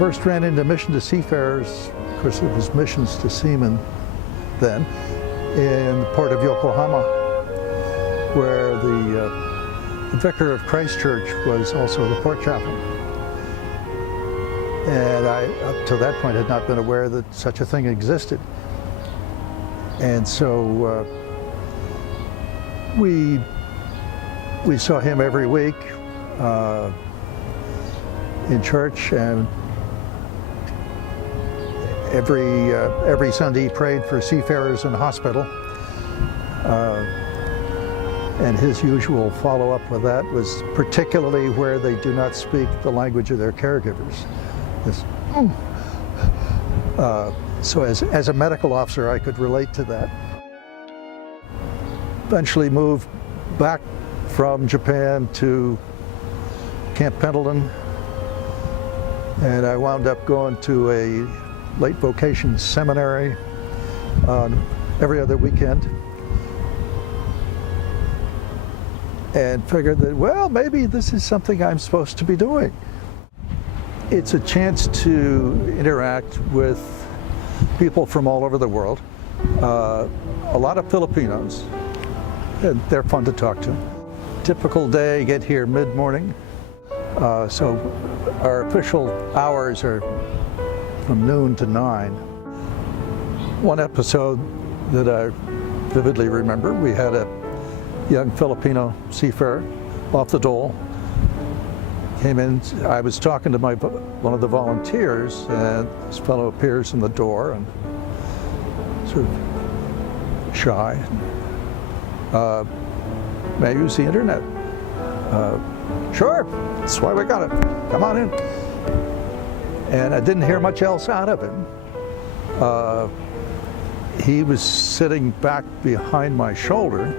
first ran into Mission to Seafarers, of course it was Missions to Seamen then, in the port of Yokohama, where the vicar of Christ Church was also the port chaplain. And I, up to that point, had not been aware that such a thing existed. And so we saw him every week in church, and every Sunday he prayed for seafarers in hospital. And his usual follow-up with that was particularly where they do not speak the language of their caregivers. So as a medical officer, I could relate to that. Eventually moved back from Japan to Camp Pendleton, and I wound up going to a late vocation seminary every other weekend, and figured that, well, maybe this is something I'm supposed to be doing. It's a chance to interact with people from all over the world, a lot of Filipinos, and they're fun to talk to. Typical day, get here mid-morning, so our official hours are from noon to 9. One episode that I vividly remember, we had a young Filipino seafarer off the dole. Came in, I was talking to one of the volunteers, and this fellow appears in the door and sort of shy. May I use the internet? Sure, that's why we got it. Come on in. And I didn't hear much else out of him. He was sitting back behind my shoulder,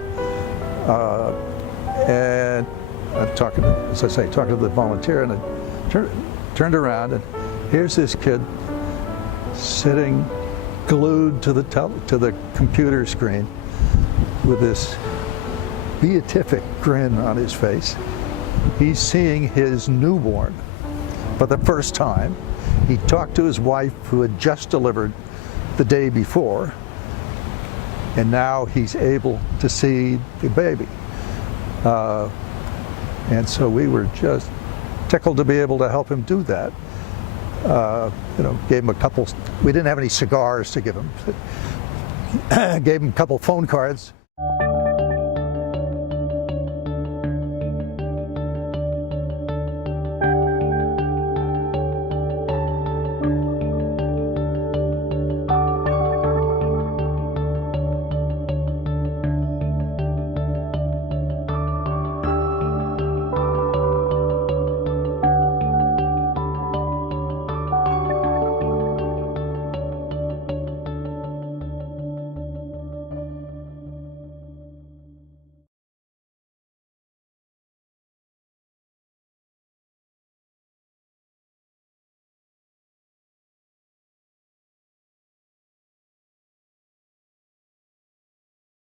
and I'm talking, as I say, talking to the volunteer, and I turned around, and here's this kid sitting glued to the computer screen with this beatific grin on his face. He's seeing his newborn for the first time. He talked to his wife, who had just delivered the day before, and now he's able to see the baby. And so we were just tickled to be able to help him do that. Gave him a couple, we didn't have any cigars to give him. Gave him a couple phone cards.